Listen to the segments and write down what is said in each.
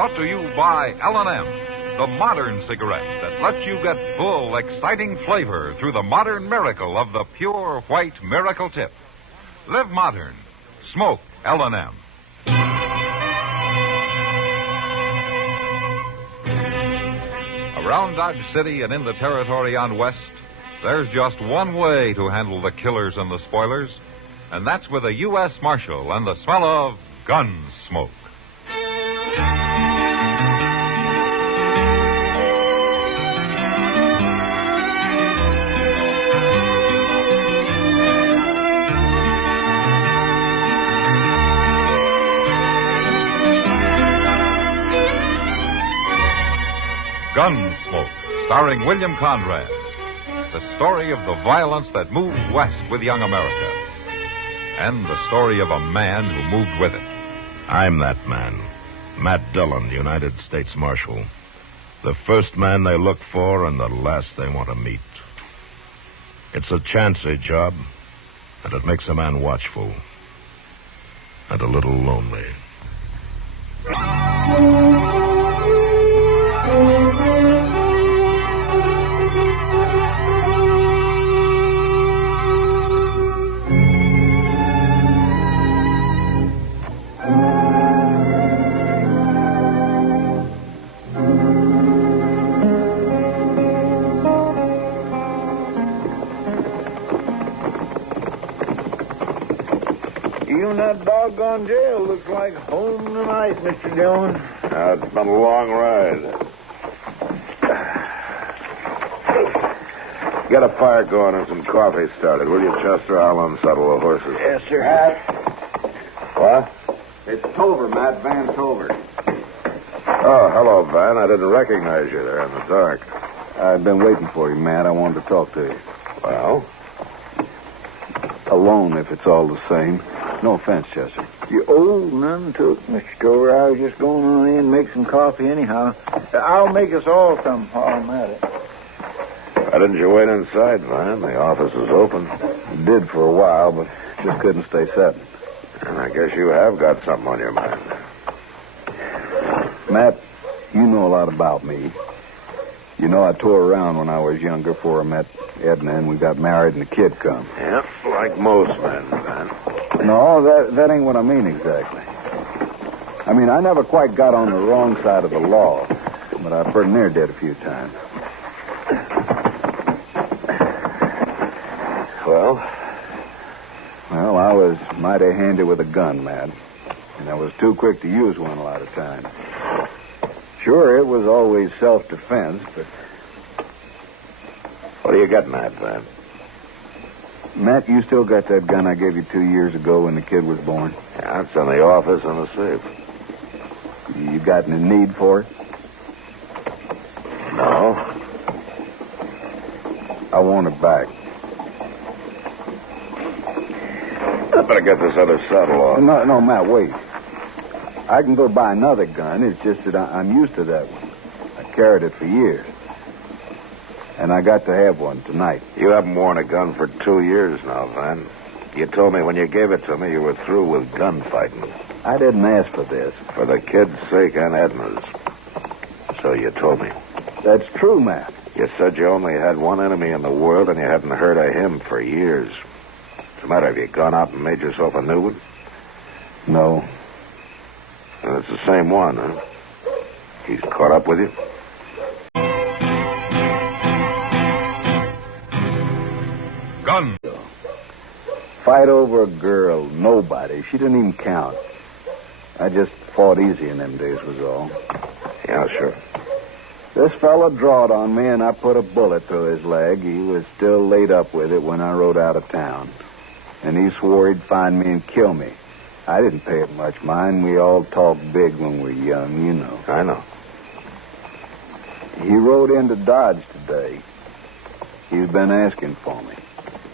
Brought to you by L&M, the modern cigarette that lets you get full, exciting flavor through the modern miracle of the pure white Miracle Tip. Live modern. Smoke L&M. Around Dodge City and in the territory on West, there's just one way to handle the killers and the spoilers, and that's with a U.S. Marshal and the smell of Gunsmoke. Gunsmoke, starring William Conrad. The story of the violence that moved west with young America. And the story of a man who moved with it. I'm that man. Matt Dillon, United States Marshal. The first man they look for and the last they want to meet. It's a chancy job, and it makes a man watchful. And a little lonely. That doggone jail looks like home tonight, Mr. Dillon. It's been a long ride. Get a fire going and some coffee started, will you, Chester? I'll unsaddle the horses. Yes, sir. What? It's Tover, Matt. Van Tover. Oh, hello, Van. I didn't recognize you there in the dark. I've been waiting for you, Matt. I wanted to talk to you. Well? Alone, if it's all the same. No offense, Chester. You old none took, Mr. Tover. I was just going on in and make some coffee anyhow. I'll make us all some while I'm at it. Why didn't you wait inside, Van? The office is open. Did for a while, but just couldn't stay set. And I guess you have got something on your mind. Matt, you know a lot about me. You know I tore around when I was younger before I met Edna and we got married and the kid come. Yep, like most men, Van. No, that ain't what I mean exactly. I mean, I never quite got on the wrong side of the law, but I pretty near did a few times. Well? Well, I was mighty handy with a gun, Matt, and I was too quick to use one a lot of times. Sure, it was always self-defense, but... What are you getting at, Van? Matt, you still got that gun I gave you 2 years ago when the kid was born? Yeah, it's in the office in the safe. You got any need for it? No. I want it back. I better get this other saddle off. No, Matt, wait. I can go buy another gun. It's just that I'm used to that one. I carried it for years. And I got to have one tonight. You haven't worn a gun for 2 years now, Van. You told me when you gave it to me you were through with gunfighting. I didn't ask for this. For the kid's sake and Edna's. So you told me. That's true, Matt. You said you only had one enemy in the world and you hadn't heard of him for years. What's the matter? Have you gone out and made yourself a new one? No. And it's the same one, huh? He's caught up with you? Gun. Fight over a girl, nobody. She didn't even count. I just fought easy in them days was all. Yeah, sure. This fella drawed on me, and I put a bullet through his leg. He was still laid up with it when I rode out of town. And he swore he'd find me and kill me. I didn't pay it much mind. We all talk big when we're young, you know. I know. He rode into Dodge today. He's been asking for me.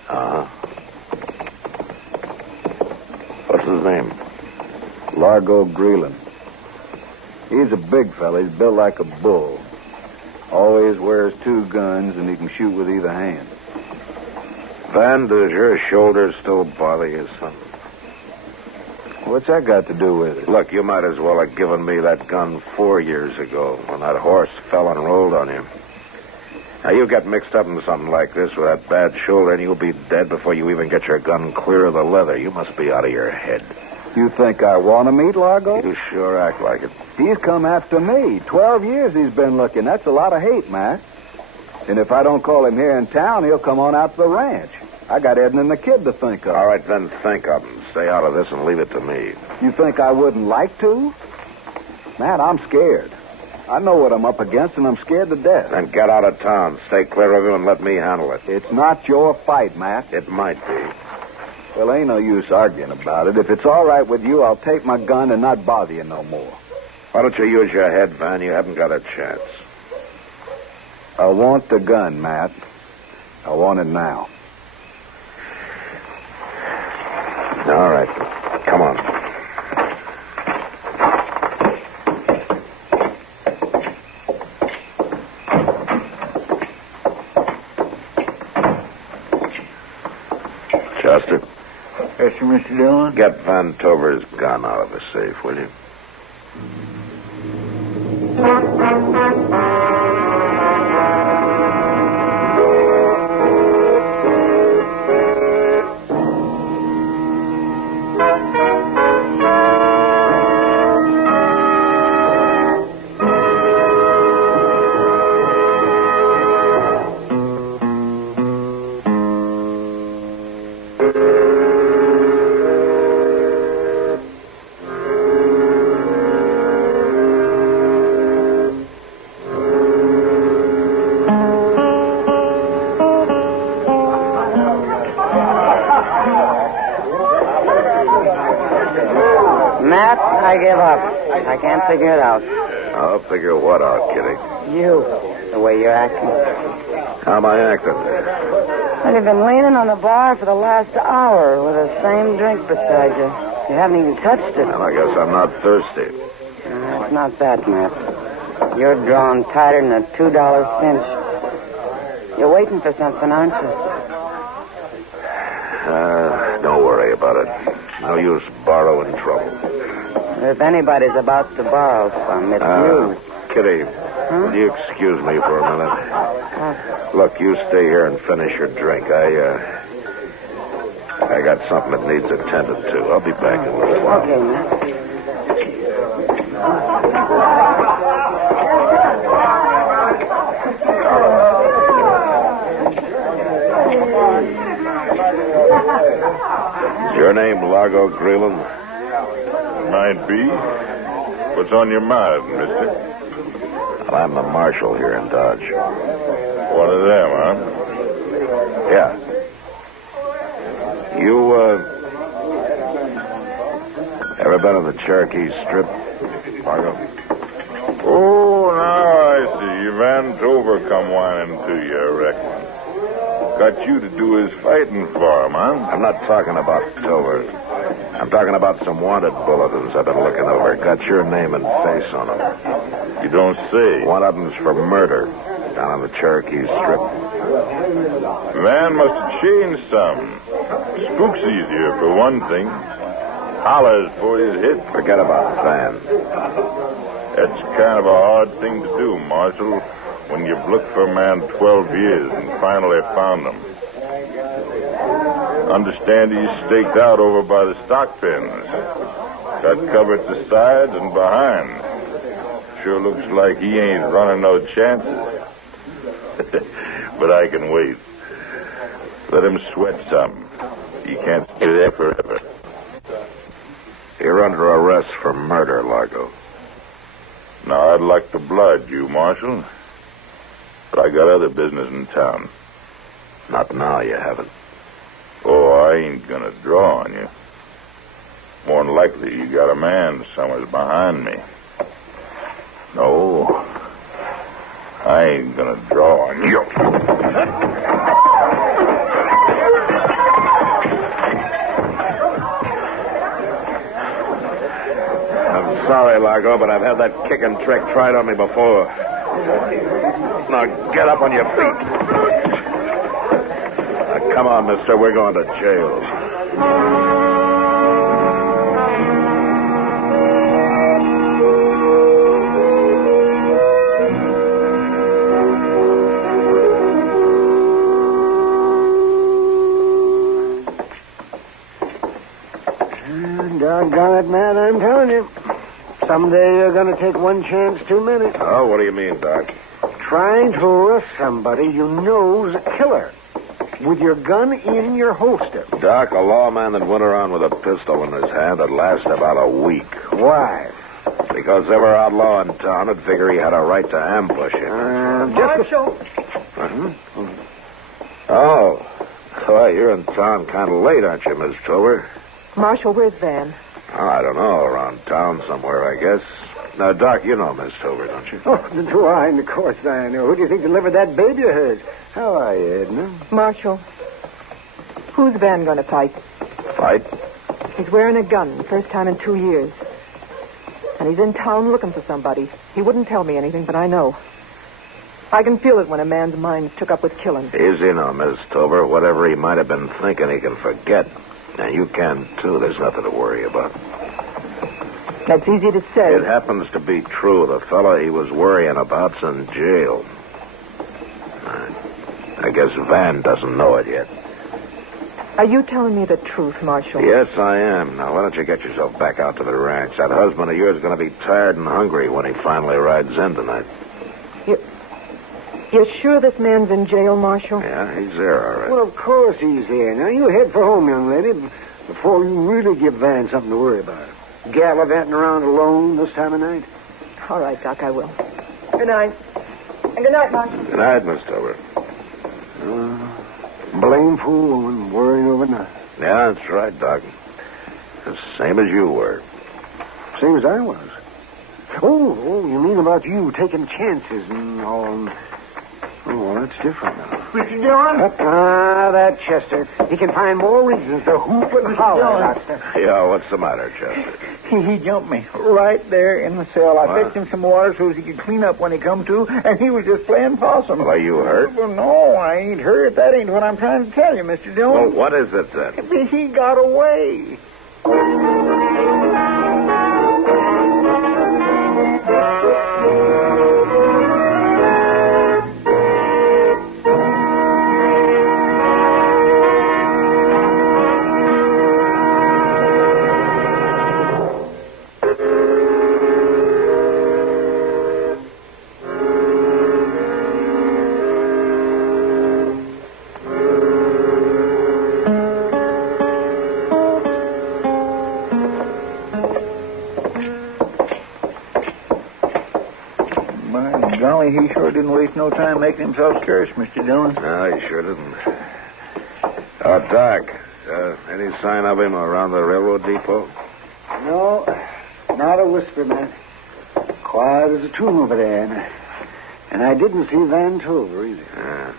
Uh-huh. What's his name? Largo Greeland. He's a big fella. He's built like a bull. Always wears 2 guns, and he can shoot with either hand. Van, does your shoulder still bother you, son? What's that got to do with it? Look, you might as well have given me that gun 4 years ago when that horse fell and rolled on you. Now, you get mixed up in something like this with that bad shoulder, and you'll be dead before you even get your gun clear of the leather. You must be out of your head. You think I want to meet Largo? You sure act like it. He's come after me. 12 years he's been looking. That's a lot of hate, Matt. And if I don't call him here in town, he'll come on out to the ranch. I got Ed and the kid to think of. All right, then think of him. Stay out of this and leave it to me. You think I wouldn't like to? Matt, I'm scared. I know what I'm up against, and I'm scared to death. Then get out of town. Stay clear of him and let me handle it. It's not your fight, Matt. It might be. Well, ain't no use arguing about it. If it's all right with you, I'll take my gun and not bother you no more. Why don't you use your head, Van? You haven't got a chance. I want the gun, Matt. I want it now. All right. Come on. Chester? Yes, sir, Mr. Dillon? Get Van Tover's gun out of the safe, will you? Matt, I give up. I can't figure it out. I'll figure what out, Kitty? You, the way you're acting. How am I acting? Well, you've been leaning on the bar for the last hour with the same drink beside you. You haven't even touched it. Well, I guess I'm not thirsty. It's not that, Matt. You're drawn tighter than a $2 cinch. You're waiting for something, aren't you? Don't worry about it. No use borrowing trouble. If anybody's about to borrow some, it's you. Kitty, Huh? will you excuse me for a minute? Look, you stay here and finish your drink. I got something that needs attended to. I'll be back in a little while. Okay, Matt. Is your name Largo Greeland? Might be. What's on your mind, mister? Well, I'm the marshal here in Dodge. One of them, huh? Yeah. You, ever been on the Cherokee Strip, Largo? Oh, now I see. Van Tover come whining to you, I reckon. Got you to do his fighting for him, huh? I'm not talking about Tover. I'm talking about some wanted bulletins I've been looking over. Got your name and face on them. You don't say. One of them's for murder down on the Cherokee Strip. Man must have changed some. Spook's easier, for one thing. Hollers for his hit. Forget about Van. That's kind of a hard thing to do, Marshal, when you've looked for a man 12 years and finally found him. Understand he's staked out over by the stock pens. Got cover at the sides and behind. Sure looks like he ain't running no chances. But I can wait. Let him sweat some. He can't stay there forever. You're under arrest for murder, Largo. Now, I'd like to blood you, Marshal. But I got other business in town. Not now, you haven't. Oh, I ain't gonna draw on you. More'n likely you got a man somewhere behind me. No, I ain't gonna draw on you. I'm sorry, Largo, but I've had that kicking trick tried on me before. Now, get up on your feet. Now, come on, mister. We're going to jail. Well, someday you're going to take one chance too many. Oh, what do you mean, Doc? Trying to arrest somebody you know's a killer with your gun in your holster. Doc, a lawman that went around with a pistol in his hand would last about a week. Why? Because every outlaw in town would figure he had a right to ambush you. Marshal. Oh. Well, you're in town kind of late, aren't you, Miss Tober? Marshal, where's Van? Oh, I don't know. Around town somewhere, I guess. Now, Doc, you know Miss Tober, don't you? Oh, do I? And of course I know. Who do you think delivered that baby of hers? How are you, Edna? Marshal, who's Van going to fight? Fight? He's wearing a gun, first time in 2 years. And he's in town looking for somebody. He wouldn't tell me anything, but I know. I can feel it when a man's mind's took up with killing. Easy now, Miss Tober. Whatever he might have been thinking, he can forget. And you can, too. There's nothing to worry about. That's easy to say. It happens to be true. The fellow he was worrying about's in jail. I guess Van doesn't know it yet. Are you telling me the truth, Marshal? Yes, I am. Now, why don't you get yourself back out to the ranch? That husband of yours is going to be tired and hungry when he finally rides in tonight. You're sure this man's in jail, Marshal? Yeah, he's there, all right. Well, of course he's here. Now, you head for home, young lady, before you really give Van something to worry about. Gallivanting around alone this time of night? All right, Doc, I will. Good night. And good night, Marshal. Good night, Miss Tober. Blameful woman worrying over nothing. Yeah, that's right, Doc. The same as you were. Same as I was. Oh, you mean about you taking chances and all. Oh, well, that's different now. Mr. Dillon? That Chester. He can find more reasons to hoop and holler, Doctor. Yeah, what's the matter, Chester? He jumped me right there in the cell. I What? fetched him some water so he could clean up when he come to, and he was just playing possum. Are you hurt? Well, no, I ain't hurt. That ain't what I'm trying to tell you, Mr. Well, Dillon. what is it then? He got away. Golly, he sure didn't waste no time making himself scarce, Mr. Dillon. No, he sure didn't. Doc, any sign of him around the railroad depot? No, not a whisper, man. Quiet as a tomb over there. And I didn't see Van Tover either. Yeah.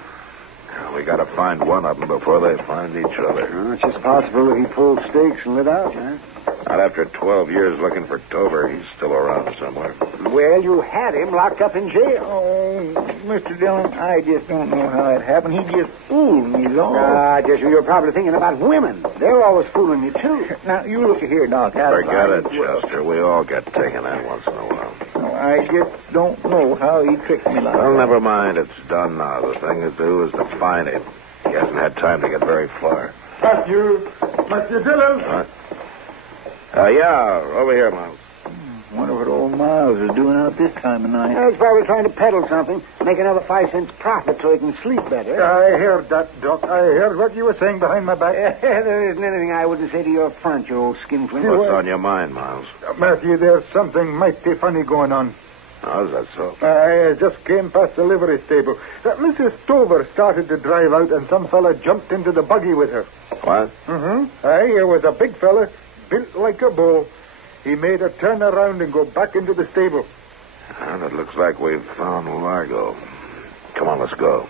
We got to find one of them before they find each other. Well, it's just possible that he pulled stakes and lit out, man. Not after 12 years looking for Tover. He's still around somewhere. Well, you had him locked up in jail. Oh, Mr. Dillon, I just don't know how it happened. He just fooled me, though. Just you're probably thinking about women. They're always fooling you, too. Now, you look here, Doc. Forget it, Chester. We all get taken that once in a while. No, I just don't know how he tricked me like Well, that. never mind. It's done now. The thing to do is to find him. He hasn't had time to get very far. Mr. Dillon. What? Yeah, over here, Miles. Wonder what old Miles is doing out this time of night. He's probably trying to peddle something, make another 5 cents profit so he can sleep better. I heard that, Doc. I heard what you were saying behind my back. There isn't anything I wouldn't say to your front, you old skinflint. What's on your mind, Miles? Matthew, there's something mighty funny going on. How's that so? I just came past the livery stable. Mrs. Tover started to drive out, and some fella jumped into the buggy with her. What? Aye, there was a big fella, built like a bull. He made her turn around and go back into the stable. And it looks like we've found Largo. Come on, let's go.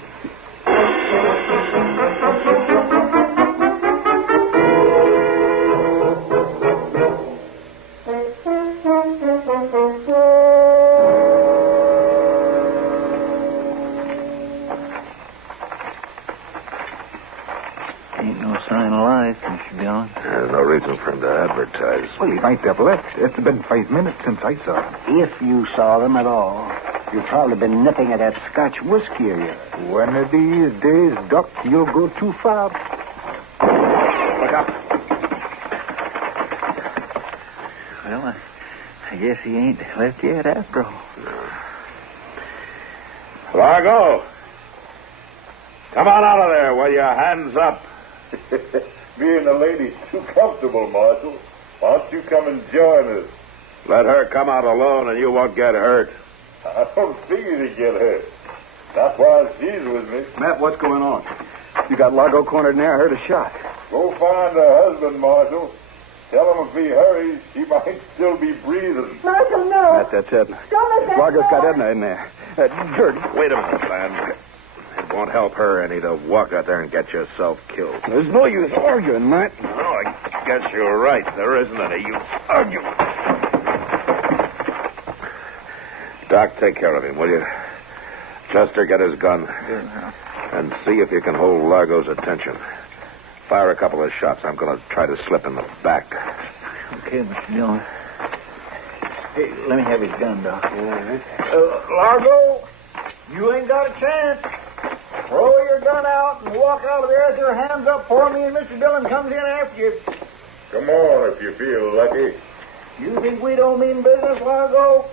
Ain't no sign of life, Mr. Dillon. There's no reason for him to advertise. Well, he might have left. It's been 5 minutes since I saw him. If you saw them at all, you've probably been nipping at that Scotch whiskey of yours. One of these days, Doc, you'll go too far. Look up. Well, guess he ain't left yet after all. Largo! Come on out of there with your hands up. Me and the lady's too comfortable, Marshal. Why don't you come and join us? Let her come out alone and you won't get hurt. I don't figure to get hurt. That's why she's with me. Matt, what's going on? You got Largo cornered in there. I heard a shot. Go find her husband, Marshal. Tell him if he hurries, she might still be breathing. Marshal, no. Matt, that's Edna. Don't let that Largo's go. got Edna in there. Dirty. Wait a minute, man. It won't help her any to walk out there and get yourself killed. There's no use arguing, Matt. No, I guess you're right. There isn't any use arguing. Doc, take care of him, will you? Chester, get his gun. And see if you can hold Largo's attention. Fire a couple of shots. I'm going to try to slip in the back. Okay, Mr. Dillon. Hey, let me have his gun, Doc. All right. Largo, you ain't got a chance. Throw your gun out and walk out of there with your hands up for me, and Mr. Dillon comes in after you. Come on if you feel lucky. You think we don't mean business, Largo?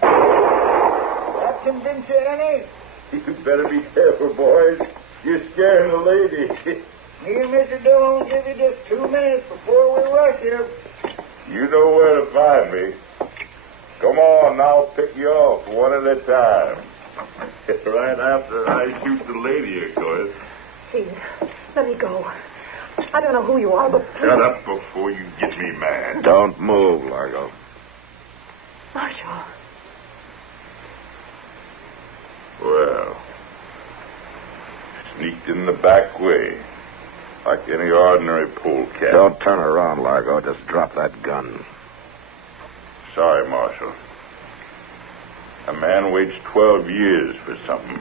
That convince you any? You better be careful, boys. You're scaring the lady. Me and Mr. Dillon will give you just 2 minutes before we rush you. You know where to find me. Come on, I'll pick you off one at a time. Right after I shoot the lady, of course. Please, let me go. I don't know who you are, but please. Shut up before you get me mad. Don't move, Largo. Marshal. Well, sneaked in the back way, like any ordinary polecat. Don't turn around, Largo. Just drop that gun. Sorry, Marshal. A man waits 12 years for something.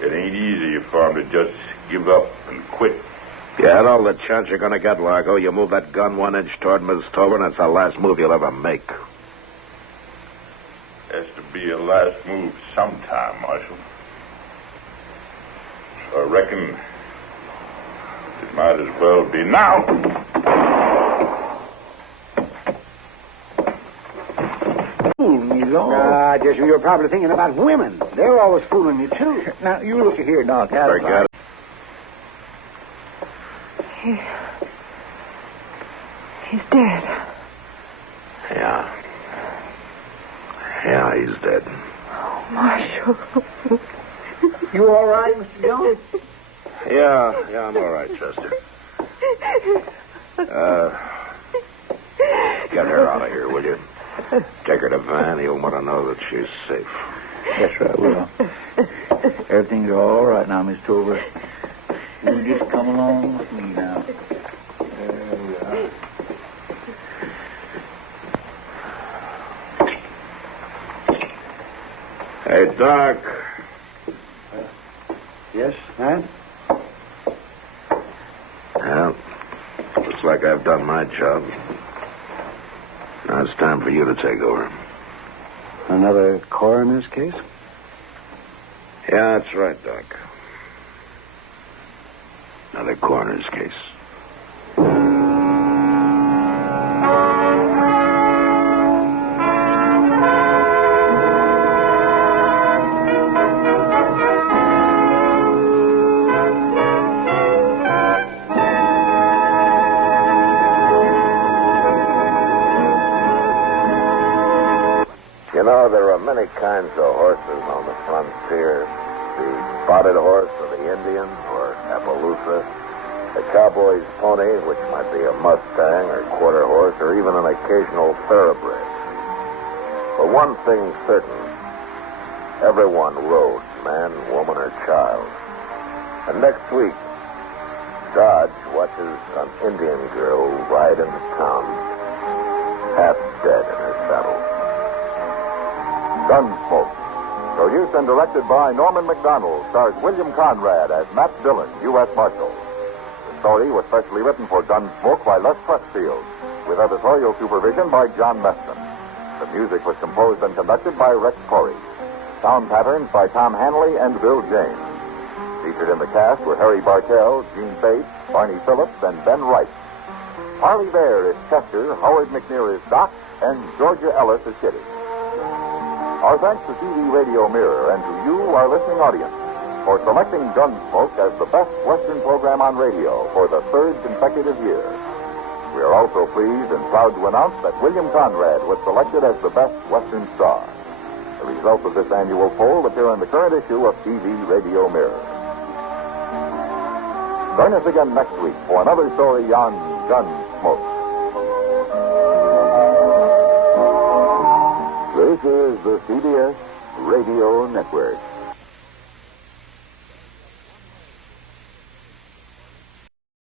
It ain't easy for him to just give up and quit. You had all the chance you're going to get, Largo. You move that gun 1 inch toward Miss Tober, and it's the last move you'll ever make. Has to be a last move sometime, Marshal. So I reckon it might as well be now. Just you're probably thinking about women. They're always fooling you, too. Now, you look here, Doc. Forget it. He's dead. Yeah. Yeah, he's dead. Oh, Marshal. You all right, Mr. Dillon? Yeah, I'm all right, Chester. Get her out of here, will you? Take her to Van. He'll want to know that she's safe. That's right, will. Everything's all right now, Miss Tober. You just come along with me now. There we are. Hey, Doc. Yes, Matt? Well, looks like I've done my job. Now it's time for you to take over. Another coroner's case? Yeah, that's right, Doc. Another coroner's case. You know, there are many kinds of horses on the frontier. The spotted horse of the Indian, or Appaloosa. The cowboy's pony, which might be a Mustang or quarter horse, or even an occasional thoroughbred. But one thing's certain. Everyone rode, man, woman, or child. And next week, Dodge watches an Indian girl ride into town, half dead in her saddle. Gunsmoke. Produced and directed by Norman MacDonnell, stars William Conrad as Matt Dillon, U.S. Marshal. The story was specially written for Gunsmoke by Les Crutchfield, with editorial supervision by John Meston. The music was composed and conducted by Rex Corey. Sound patterns by Tom Hanley and Bill James. Featured in the cast were Harry Bartell, Gene Bates, Barney Phillips, and Ben Wright. Parley Baer is Chester, Howard McNear is Doc, and Georgia Ellis as Kitty. Our thanks to TV Radio Mirror and to you, our listening audience, for selecting Gunsmoke as the best Western program on radio for the third consecutive year. We are also pleased and proud to announce that William Conrad was selected as the best Western star. The results of this annual poll appear in the current issue of TV Radio Mirror. Join us again next week for another story on Gunsmoke. This is the CBS Radio Network.